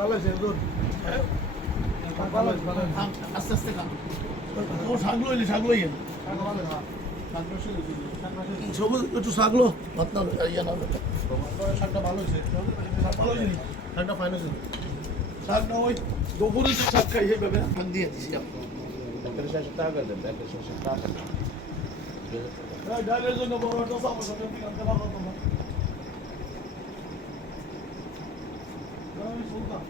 ভালো আছে হুজুর ভালো আস্তে আস্তে খান ও ছাগলো হইলে ছাগলো ইয়ে সবুজ একটু ছাগলো ভাত না ইয়ে না শাকটা ভালো হয়েছে ভালো হয়েছে শাকটা ফাইন হয়েছে শাক না ওই দুপুরে যে শাক খাই সেইভাবে শাক দিয়ে দিচ্ছি ডালের জন্য বড় একটা চামচ আনতে পারবো না সুলতান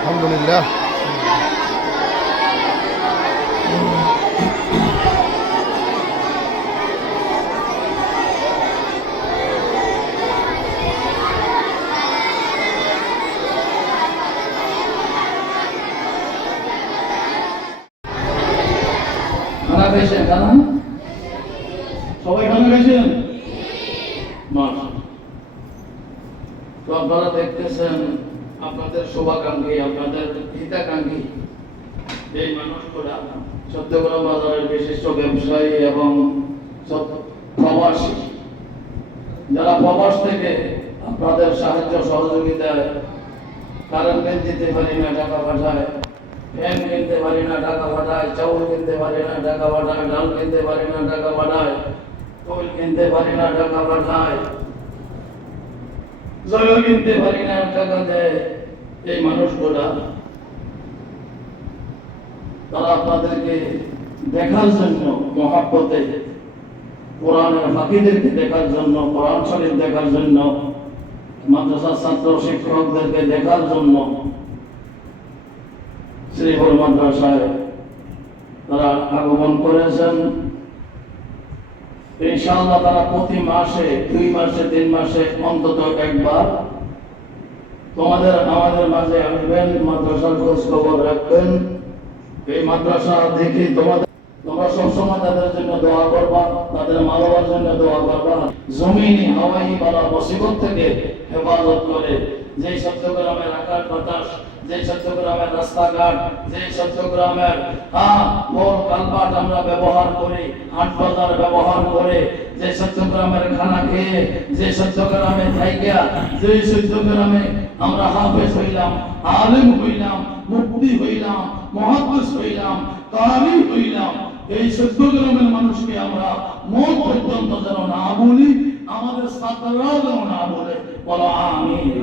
আলহামদুলিল্লাহ খানা খাইছেন খানা সবাই খানা খাইছেন তো আপনারা দেখতেছেন আপনাদের শুভাকাঙ্ক্ষী আপনাদের হিতাকাঙ্ক্ষী এই মানুষগুলা চট্টগ্রাম বাজারের বিশিষ্ট ব্যবসায়ী এবং প্রবাসী যারা প্রবাস থেকে আপনাদের সাহায্য সহযোগিতায় কারেন্ট বিল দিতে পারি না টাকা পাঠায়, ফ্যান কিনতে পারি না টাকা পাঠায়, চাউল কিনতে পারি না টাকা পাঠায়, ডাল কিনতে পারি না টাকা পাঠায়, তৈল কিনতে পারি না টাকা পাঠায়, জল কিনতে পারি না টাকা দেয়। এই মানুষগুলা তারা আপনাদেরকে দেখার জন্য মহাব্বতে কোরআনের ফাঁকিদেরকে দেখার জন্য, কোরআন শরীফ দেখার জন্য, মাদ্রাসার ছাত্র শিক্ষকদেরকে দেখার জন্য শ্রীপুর মাদ্রাসায় তারা আগমন করেছেন। ইনশাআল্লাহ তারা প্রতি মাসে 2 মাসে 3 মাসে অন্তত একবার আমাদের মাঝে আসবেন, মাদ্রাসার খোঁজ খবর রাখবেন। এই মাদ্রাসা দেখি তোমরা সবসময় তাদের জন্য দোয়া করবা, তাদের মা বাবার জন্য দোয়া করবা। জমিনি হাওয়াই বালা মুসিবত থেকে হেফাজত করে। যে চট্টগ্রামের আকাশ বাতাস, যে চট্টগ্রামের রাস্তাঘাট, যে চট্টগ্রামের মোড় কালপাট আমরা ব্যবহার করি, হাট বাজার ব্যবহার করে, যে চট্টগ্রামের খানা খেয়ে, যে চট্টগ্রামে থাইকা, যে চট্টগ্রামে আমরা হাফেজ হইলাম, আলেম হইলাম, মুফতি হইলাম, মুহাদ্দিস হইলাম, কারি হইলাম, এই চট্টগ্রামের মানুষকে আমরা মত পর্যন্ত যেন না বলি, আমাদের ছাত্ররাও যেন না বলে। বলো আমিন।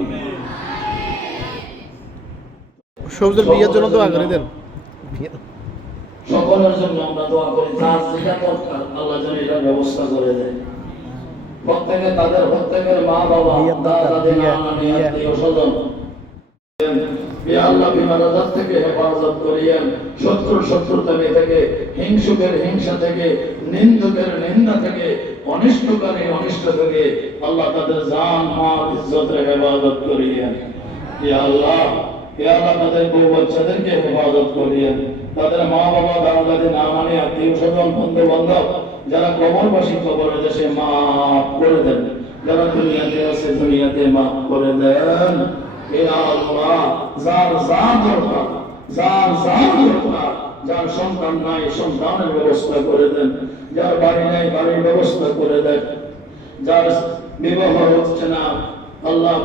সবুজের বিয়ের জন্য দোয়া করে দেন। সকলের জন্য আমরা দোয়া করি, যার যেটা দরকার আল্লাহ যেন এটার ব্যবস্থা করে দেয়। প্রত্যেকের মা বাবা, দাদা নানি, আত্মীয় স্বজন আল্লাহ বিমার আযাব থেকে হেফাজত করিয়েন। শত্রুতামি থেকে, হিংসুকের হিংসা থেকে, নিন্দুকের নিন্দা থেকে, অনিষ্টকারী অনিষ্ট থেকে আল্লাহ তাদের জান মাল ইজ্জতের হেফাজত করিয়েন। ইয়া আল্লাহ তাদের বউ বাচ্চাদেরকে হেফাজত করিয়েন। তাদের মা বাবা, দাদা দাদি, নানানি, আত্মীয় স্বজন, বন্ধু বান্ধব যারা কবরবাসী কবরে দেশে মাফ করে দেন, যারা দুনিয়াতে আছে দুনিয়াতে মাফ করে দেন। যার সন্তান নাই সন্তানের ব্যবস্থা করে দেন, যার বাড়ি নাই বাড়ির ব্যবস্থা করে দেন, যার বিবাহ হচ্ছে না আল্লাহ